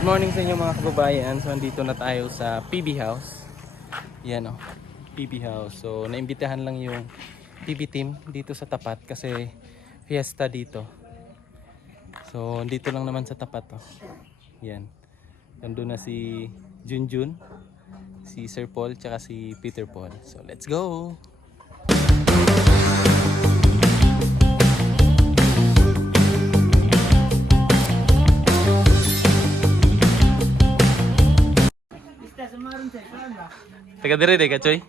Good morning sa inyo mga kababayan. So andito na tayo sa PB House. Yan o, PB House. So naimbitahan lang yung PB team dito sa tapat kasi fiesta dito. So dito lang naman sa tapat o. Yan. Nandun na si Junjun, si Sir Paul, tsaka si Peter Paul. So let's go! Taga dire ka, Choy?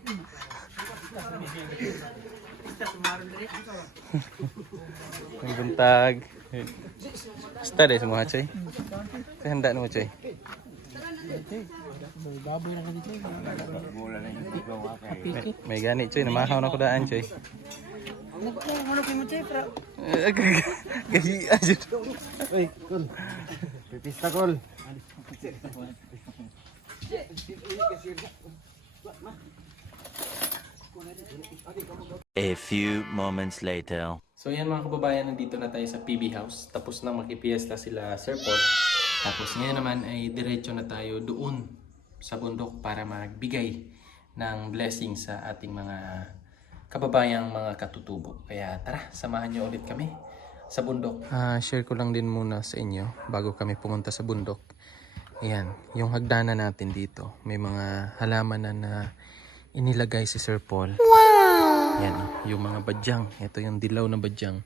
Ang buntag. Basta deh semua, Choy. Handa mo, Choy. May gani, Choy. Namahaw na ko daan, Choy. Gahi aja. Uy, Kol. Pipista, Kol. A few moments later. So yan mga kababayan, nandito na tayo sa PB House. Tapos na makipiesta sila Sir Paul. Tapos ngayon naman ay diretso na tayo doon sa bundok para magbigay ng blessing sa ating mga kababayang mga katutubo. Kaya tara, samahan nyo ulit kami sa bundok. Share ko lang din muna sa inyo bago kami pumunta sa bundok. Ayan, yung hagdanan natin dito. May mga halaman na inilagay si Sir Paul. Wow! Yan, yung mga badyang. Ito yung dilaw na badyang.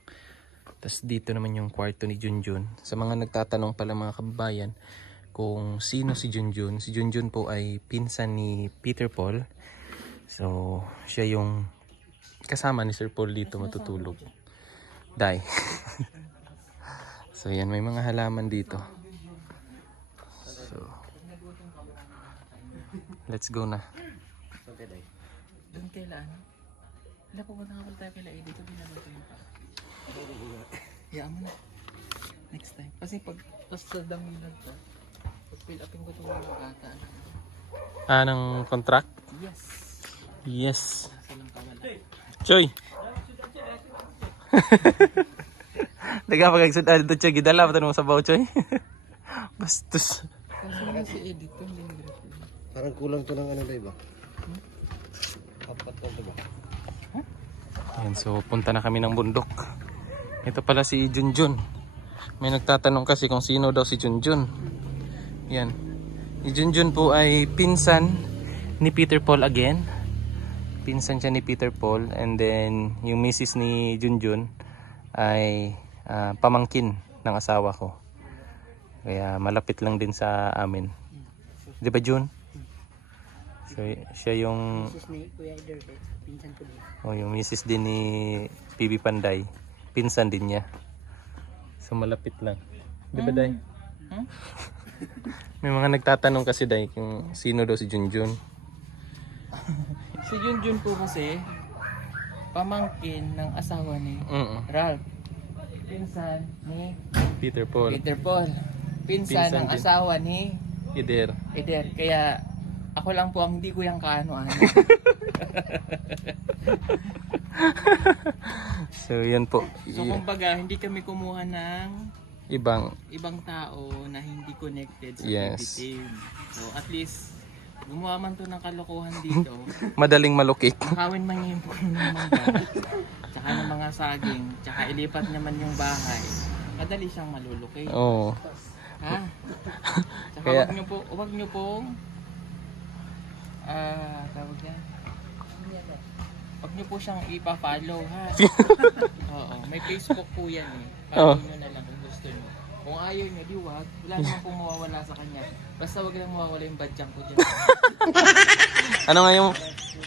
Tapos dito naman yung kwarto ni Junjun. Sa mga nagtatanong pala mga kababayan kung sino si Junjun. Si Junjun po ay pinsan ni Peter Paul. So, siya yung kasama ni Sir Paul dito matutulog. Dai. So, yan, may mga halaman dito. So, let's go na. Doon kailan? Wala po ba nakapal tayo kailan? Dito binabal ko yung pa. Hayaan mo na. Next time. Kasi pag sa damilan to, pag fill upin ko itong mga kata. Ng contract? Yes. Yes. Silang kawala. Choy! Daga pag-agsudan dito, Choy. Gidala pa mo sa baw, Choy. Bastos. Kasi nga si Edith yung lingre. Parang kulang to ng ano, diba? Apat to ba? Ayan, so punta na kami ng bundok. Ito pala si Junjun. May nagtatanong kasi kung sino daw si Junjun. Yan. Si Junjun po ay pinsan ni Peter Paul again. Pinsan siya ni Peter Paul. And then yung misis ni Junjun ay pamangkin ng asawa ko. Kaya malapit lang din sa amin. Di ba, Jun? So, siya yung yung misis din ni PB Panday. Pinsan din niya. So malapit lang. Di ba, Day? May mga nagtatanong kasi, Day, kung sino daw si Junjun. Si Junjun po kasi, pamangkin ng asawa ni Ralph. Pinsan ni Peter Paul. Peter Paul. Pinsan ng din. asawa ni Eder. Eder. Kaya ako lang po ang hindi ko yung kaano-ano. So yan po. So kumbaga, hindi kami kumuha ng Ibang tao na hindi connected sa Yes. PB team. So at least, gumawa man to ng kalokohan dito. madaling malukik. Nakawin man niya yung puno ng mangga, tsaka ng mga saging, tsaka ilipat naman yung bahay. Madali siyang malulukay. Oo. Ha? Tsaka Kaya- wag nyo pong tawag yan. Wag nyo po siyang ipa-follow, ha? Oo, may Facebook po yan eh. Follow nyo na lang kung gusto nyo. Kung ayaw nyo, di wag. Wala naman pong mawawala sa kanya. Basta wag lang mawawala yung badyang ko dyan. Ano nga yung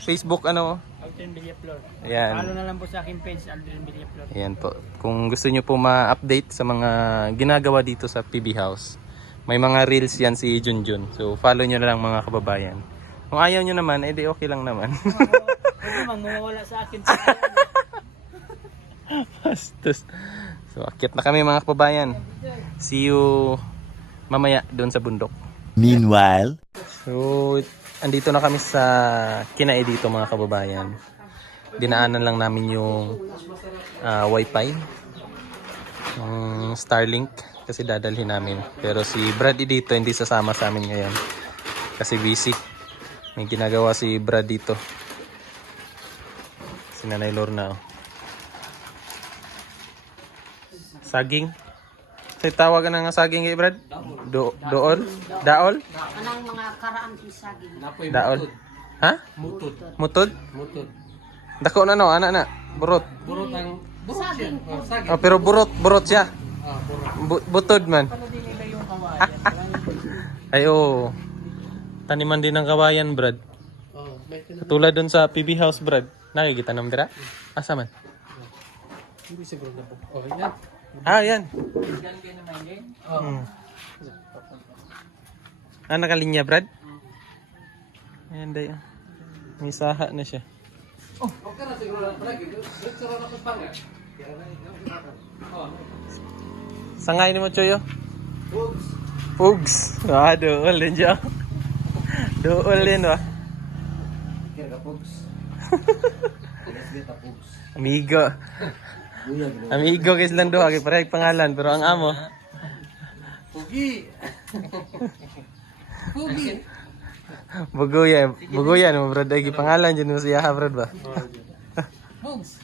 Facebook ano? Aldrin Villaflor. Ayan. Follow na lang po sa aking page, Aldrin Villaflor. Ayan po. Kung gusto nyo po ma-update sa mga ginagawa dito sa PB House, may mga reels yan si Junjun. So follow nyo na lang mga kababayan. Kung ayaw nyo naman, edi okay lang naman. Huwag naman, mawawala sa akin. Bastos. So akit na kami mga kababayan. See you mamaya doon sa bundok. Meanwhile, So andito na kami sa Kinae dito mga kababayan. Dinaanan lang namin yung wifi, yung Starlink. kasi dadalhin namin. Pero si Brad dito hindi sasama sa amin ngayon kasi busy. May ginagawa si Brad dito. Si Nanay Lorna. Oh. Saging. Say tawagan na nga saging kay Brad? Dool? Daol? Anang mga karaan pisagin. Daol. Ha? Mutod. Mutod? Mutod. Dako na no, ana na. Burot. Burot ang... Burot siya. Oh, saging. Oh, pero burot siya. Burot. Butod man. Paano din nila yung kawayan? Ay oo. Taniman din ng kawayan, Brad. Oh, may Tulad dun sa PB House, Brad. Nakikita naman dira? Asa man? Hindi siguro na po. Oh, yan. Ah, yan. Yan kayo naman yun. Oh. Ah, nakalinya, Brad? Ayan, day. May saha na siya. Okay na siguro na pala. Dito na po panga. Sangay ni mo, Choyo? Pugs. Ah, dool din siya. Dool din, ba? Amigo. Amigo guys lang doon. Kaya parehag pangalan. Pero ang amo. Pugi. Pugi. Buguyan. Buguyan mo, Brad. Ay, pangalan dyan mo siya, Brad ba? Pugs.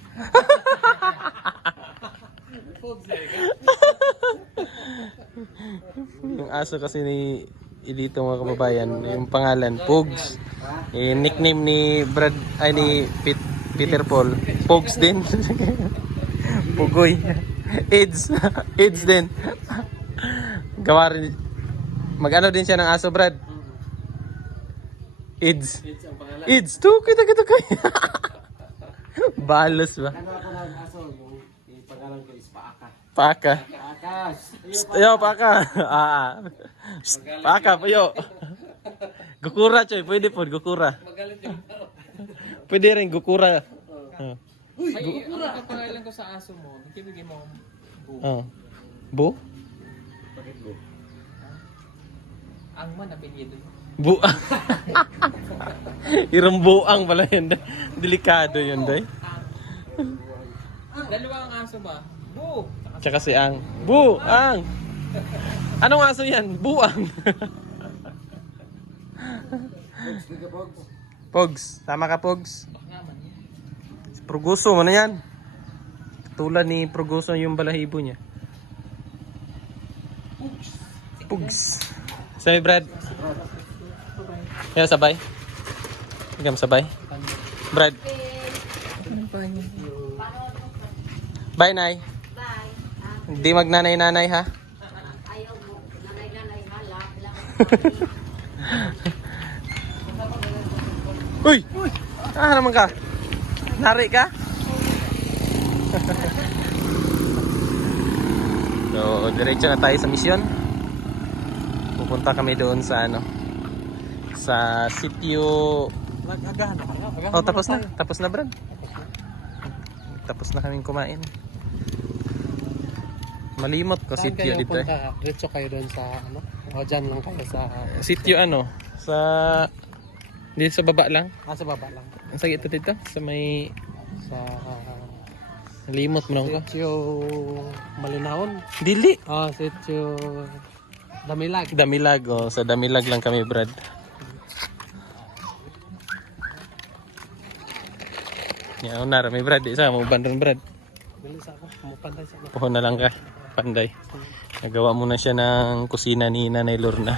Yung aso kasi ni dito mga kababayan, yung pangalan, Pugs. Yung nickname ni Brad, ay ni Peter Paul, Pugs din. Pugoy. AIDS. AIDS din. Gawa rin. Mag-ano din siya ng aso, Brad? AIDS. AIDS. Tukay. Balos ba? Ano ako ng aso, yung pangalan ko is Paaka. Paaka. Akas! Yo, Paaka. Paaka, payo. Gukura, Choy. Pwede po, gukura. Pwede rin, gukura. Ay, ang kapangalan ko sa aso mo. Kibigay mo Oh. Bu? ang man apelyido. Buang. Irang buang pala yun. Delikado yun, day. Dalawa ang aso ba? Bu! Tsaka si Ang. Buang! Anong aso yan? Buang. Pogs. Tama ka, Pogs. Naman yan. Proguso, ano yan? Tulad ni Proguso yung balahibo niya. Pugs. Sabi, Brad. Kaya sabay. Ikaw sabay. Brad. Bye, Nay. Bye. Hindi magnanay-nanay, ha? Ayaw mo. Nanay-nanay halap lang. Uy! Ah, naman ka? Nari ka? So, diretso na tayo sa misyon. Pupunta kami doon sa sa sitio. Nag-agahan na kayo. Oh, tapos na. Tapos na, Brad. Tapos na kaming kumain. Malimot ko sitio dito. Diretso kayo doon sa O dyan lang kayo sa... Sitio sa dito sa baba lang. Sa baba lang. Ang sakit dito sa may Sa... limot mo ko. Sitio Malinahon. Dili. Sitio Damilag. Damilag, oh. Sa Damilag lang kami, Brad. Yan, na may Brad. Isa mo bandon, Brad. Bilis ako. Pumupanday sa Puho na lang ka. Panday. Nagawa mo na siya ng kusina ni Nanay Lorna.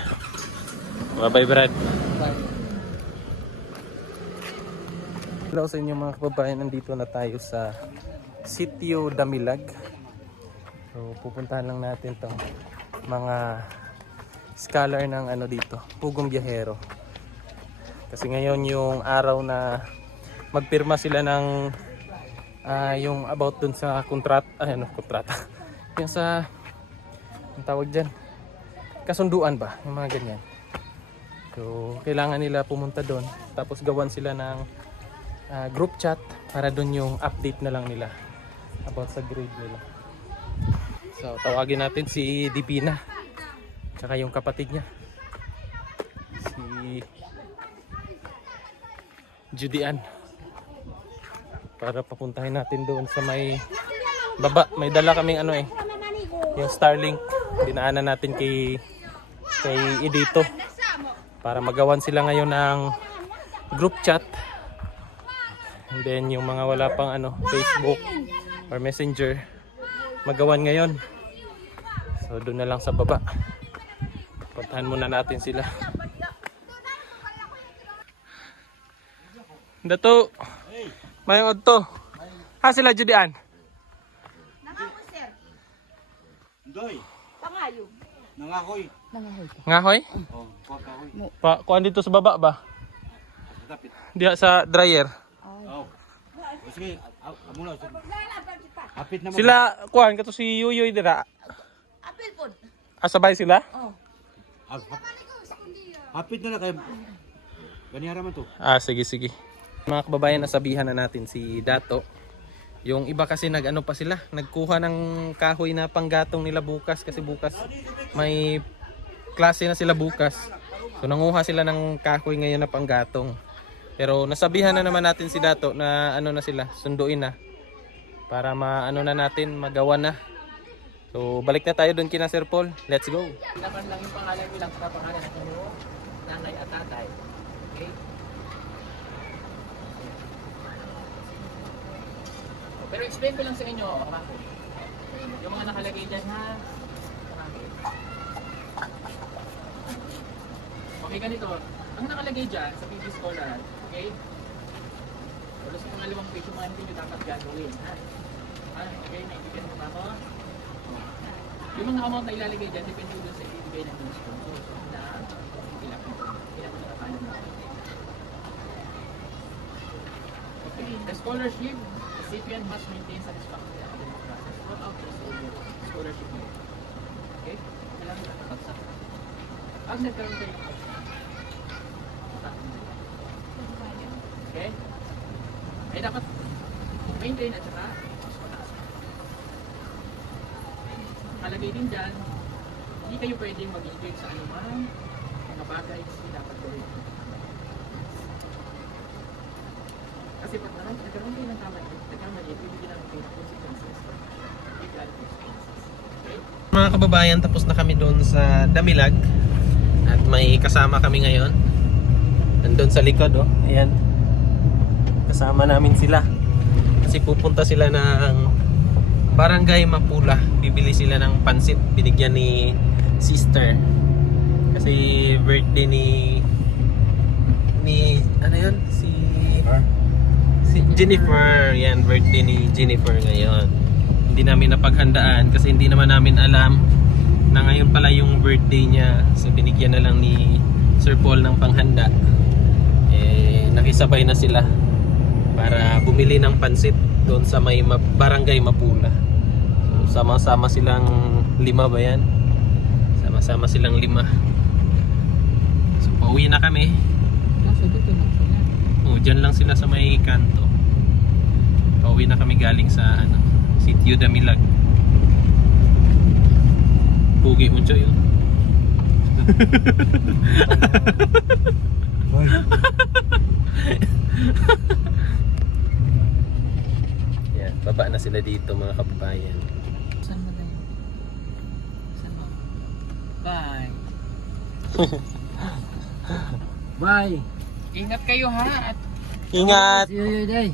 Bye-bye, Brad. Hello sa inyo mga kababayan. Nandito na tayo sa Sitio Damilag. So, pupuntahan lang natin tong mga scholar ng dito, Pugong Biyahero. Kasi ngayon yung araw na magpirma sila ng yung about dun sa kontrata, yung sa ang tawag dyan, kasunduan ba, yung mga ganyan. So kailangan nila pumunta doon, tapos gawan sila ng group chat para doon yung update na lang nila about sa grade nila. So tawagin natin si Divina tsaka yung kapatid niya si Judian para papuntahin natin doon sa may baba. May dala kaming yung Starlink. dinaanan natin kay Edito para magawan sila ngayon ng group chat. And then yung mga wala pang Facebook or Messenger, magawan ngayon. So doon na lang sa baba. Puntahan muna natin sila. Dato. Mayong adto. Ha sila judian? Doy. Pangayo. Nangakoy. Ngahoy? Oh, pagkakoy. Kuan dito sa baba ba? Tapit. Diya sa dryer. Oh. Sige, amo na. Apit naman. Sila kuan kato si Yuyoy dira. Apil po. Asabay sila? Apit na kay ganihara man to. Sige sige. Mga kababayan, nasabihan na natin si Dato. Yung iba kasi pa sila, nagkuha ng kahoy na panggatong nila bukas kasi bukas may klase na sila bukas. So nanguha sila ng kahoy ngayon na panggatong. Pero nasabihan na naman natin si Dato na na sila, sunduin na para na natin, magawa na. So balik na tayo doon kina Sir Paul. Let's go. Laman lang yung pangalan bilang pangalan ng inyong nanay at tatay. Okay? Pero explain ko lang sa inyo, bakit? Yung mga nakalagay dyan ha. Bakit? Okay, ganito. Ang nakalagay dyan sa PB Scholar, okay? Wala sa pangalawang page yung mga hindi nyo dapat gagawin. Ha? Okay, naibigyan mo ba ako? Yung mga amount na ilalagay dyan, depende doon sa ibigay ng mga sponsor. So, na ilang nakapalo mo. Okay, the scholarship recipient must maintain satisfactory academic process throughout the scholarship year. Okay? Kailangan nakapagsak. Pag nagkaroon kayo okay? Ay dapat maintain at saka mas mataas. Nakalagay din dyan, hindi kayo pwedeng mag-engage sa anumang mga bagay hindi dapat gawin. Kasi pag nagkaroon kayo ng kamali, bibigyan namin kayo ng consequences. Legal consequences. Okay? Mga kababayan, tapos na kami doon sa Damilag at may kasama kami ngayon. Nandun sa likod, ayan. Kasama namin sila kasi pupunta sila ng Barangay Mapula. Bibili sila ng pansit, binigyan ni sister kasi birthday ni ano yun, si Jennifer. Yan, birthday ni Jennifer ngayon. Hindi namin napaghandaan kasi hindi naman namin alam na ngayon pala yung birthday niya. So binigyan na lang ni Sir Paul ng panghanda. Nakisabay na sila para bumili ng pansit doon sa may Barangay Mapula. So sama-sama silang 5 ba yan? Sama-sama silang 5. So pauwi na kami. Kaso dito lang sila. Dyan lang sila sa may kanto. Pauwi na kami galing sa Sitio Damilag. Pugi mo Choy. Yan, baba na sila dito mga kababayan. Saan mo na yun? Saan mo? Bye. Bye. Ingat kayo ha. At Ingat! See you day.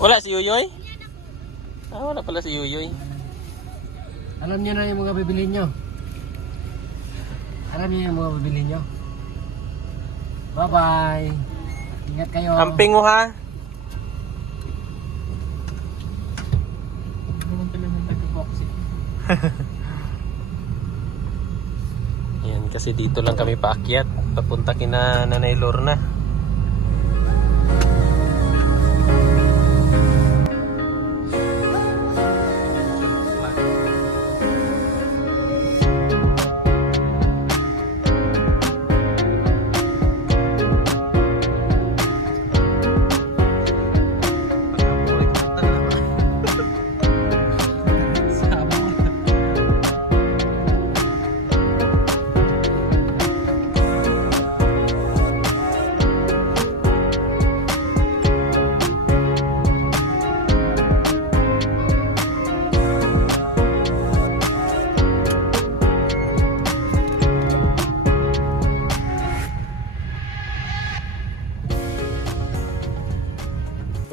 Wala si Yuyoy? Wala pala si Yuyoy. Alam niyo na yung mga bibili nyo. Alam niyo yung mga bibili nyo. Bye-bye. Ingat kayo. Amping mo ha? naman pala ng taga-boxing. Yan, kasi dito lang kami paakyat. Papunta kina Nanay Lorna.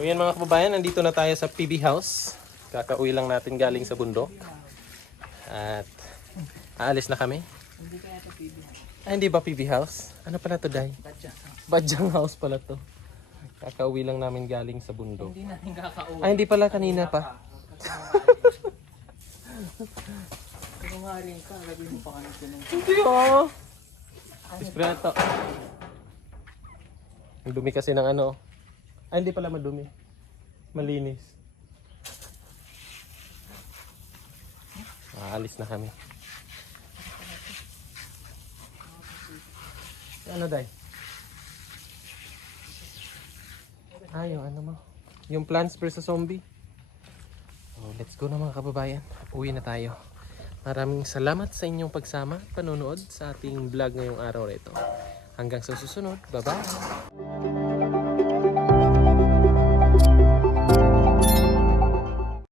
yan mga kababayan, nandito na tayo sa PB House. Kakauwi lang natin galing sa bundok. At aalis na kami. Hindi ba PB House? Ano pala to, Day? Badyang House pala to. Kakauwi lang namin galing sa bundok. Hindi natin kakauwi. Hindi pala, kanina pa. Kungaring ka, lagay mo pa kami sinong. Hindi oh. Espresso. Ang dumi kasi ng ano. Hindi pala madumi. Malinis. Aalis na kami. Ano, Day? Yung ano mo? Yung Plants vs Zombie. Oh, let's go na mga kababayan. Uwi na tayo. Maraming salamat sa inyong pagsama, panonood sa ating vlog ngayong araw nito. Hanggang sa susunod. Bye-bye!